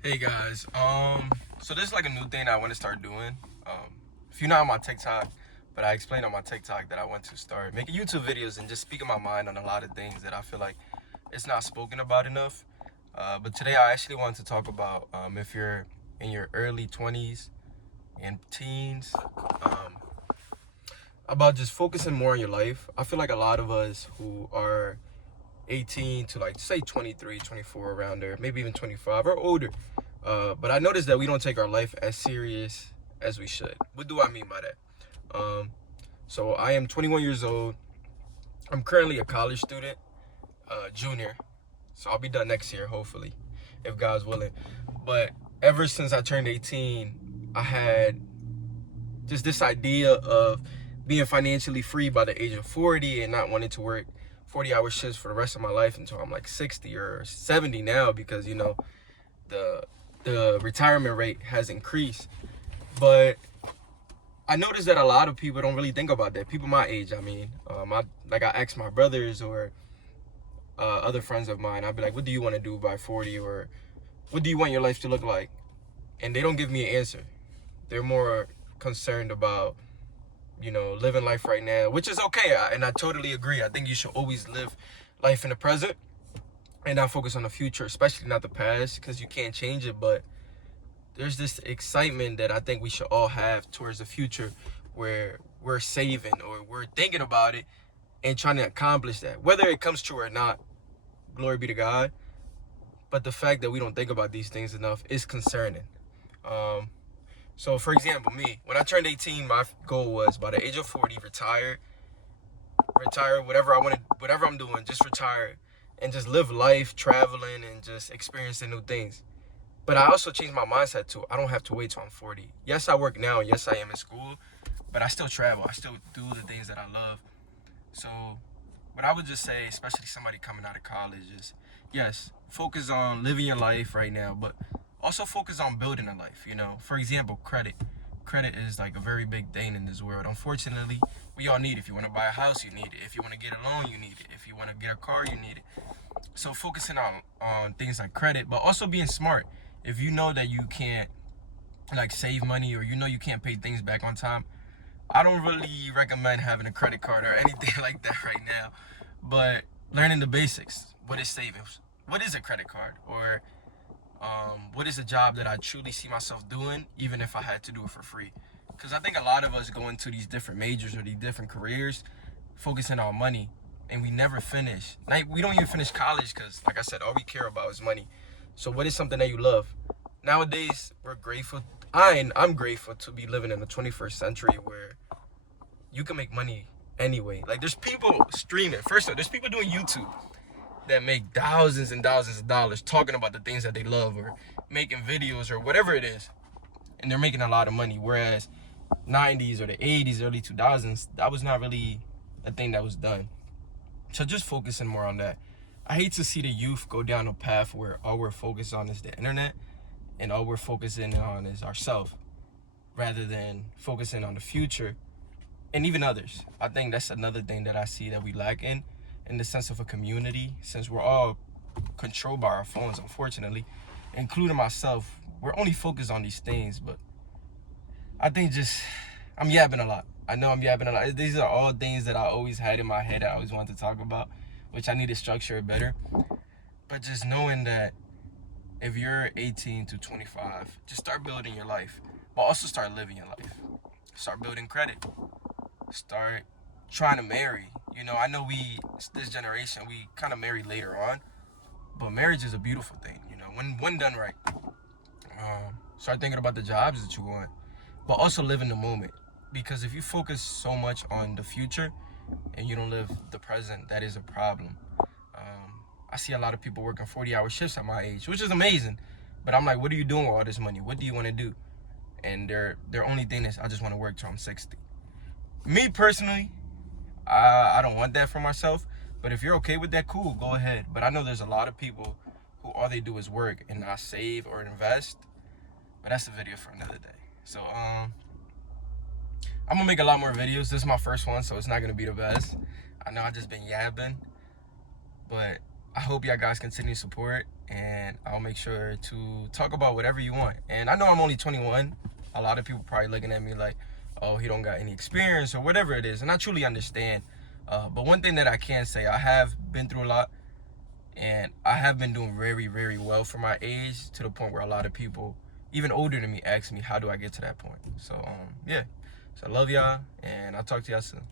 Hey guys, so this is like a new thing I want to start doing. If you're not on my TikTok, but I explained on my TikTok that I want to start making YouTube videos and just speaking my mind on a lot of things that I feel like it's not spoken about enough. But today I actually want to talk about if you're in your early 20s and teens, um, about just focusing more on your life. I feel like a lot of us who are 18 to like say 23, 24 around there, maybe even 25 or older. But I noticed that we don't take our life as serious as we should. What do I mean by that? So I am 21 years old. I'm currently a college student, junior. So I'll be done next year, hopefully, if God's willing. But ever since I turned 18, I had just this idea of being financially free by the age of 40 and not wanting to work 40-hour shifts for the rest of my life until I'm like 60 or 70 now, because the the retirement rate has increased. But I noticed that a lot of people don't really think about that. People my age, I mean, I asked my brothers or other friends of mine. I'd be like, "What do you want to do by 40?" or "What do you want your life to look like?" And they don't give me an answer. They're more concerned about living life right now, which is okay. And I totally agree. I think you should always live life in the present and not focus on the future, especially not the past, because you can't change it. But there's this excitement that I think we should all have towards the future, where we're saving or we're thinking about it and trying to accomplish that. Whether it comes true or not, glory be to God. But the fact that we don't think about these things enough is concerning. Um, so, for example, me, when I turned 18, my goal was by the age of 40, retire whatever I wanted, whatever I'm doing, just retire and just live life, traveling and just experiencing new things. But I also changed my mindset to I don't have to wait till I'm 40. Yes, I work now, and yes, I am in school, but I still travel. I still do the things that I love. So, what I would just say, especially somebody coming out of college, is yes, focus on living your life right now, but also focus on building a life. For example, credit. Credit is like a very big thing in this world. Unfortunately, we all need it. If you want to buy a house, you need it. If you want to get a loan, you need it. If you want to get a car, you need it. So focusing on things like credit, but also being smart. If you know that you can't like save money, or you can't pay things back on time, I don't really recommend having a credit card or anything like that right now. But learning the basics. What is savings? What is a credit card? Or what is a job that I truly see myself doing, even if I had to do it for free? Because I think a lot of us go into these different majors or these different careers focusing on money, and we never finish. Like, we don't even finish college because, like I said, all we care about is money. So, what is something that you love? Nowadays, we're grateful. I'm grateful to be living in the 21st century where you can make money anyway. Like, there's people streaming. First of all, there's people doing YouTube that make thousands and thousands of dollars talking about the things that they love, or making videos or whatever it is, and they're making a lot of money. Whereas 90s or the 80s, early 2000s, that was not really a thing that was done. So just focusing more on that. I hate to see the youth go down a path where all we're focused on is the internet and all we're focusing on is ourselves, rather than focusing on the future and even others. I think that's another thing that I see that we lack in the sense of a community, since we're all controlled by our phones, unfortunately, including myself. We're only focused on these things, but I think just I'm yapping a lot. I know I'm yapping a lot. These are all things that I always had in my head. I always wanted to talk about, which I need to structure it better. But just knowing that if you're 18 to 25, just start building your life, but also start living your life. Start building credit. Start trying to marry. I know this generation, we kind of marry later on, but marriage is a beautiful thing. When done right. Start thinking about the jobs that you want, but also live in the moment. Because if you focus so much on the future and you don't live the present, that is a problem. I see a lot of people working 40-hour shifts at my age, which is amazing. But I'm like, what are you doing with all this money? What do you want to do? And their only thing is, I just want to work till I'm 60. Me personally, I don't want that for myself. But if you're okay with that, cool, go ahead. But I know there's a lot of people who all they do is work and not save or invest. But that's a video for another day. So I'm gonna make a lot more videos. This is my first one, so it's not gonna be the best. I know I just been yapping, but I hope y'all guys continue to support, and I'll make sure to talk about whatever you want. And I know I'm only 21. A lot of people probably looking at me like, oh, he don't got any experience or whatever it is, and I truly understand. But one thing that I can say, I have been through a lot, and I have been doing very, very well for my age, to the point where a lot of people, even older than me, ask me, how do I get to that point? So, yeah. So I love y'all, and I'll talk to y'all soon.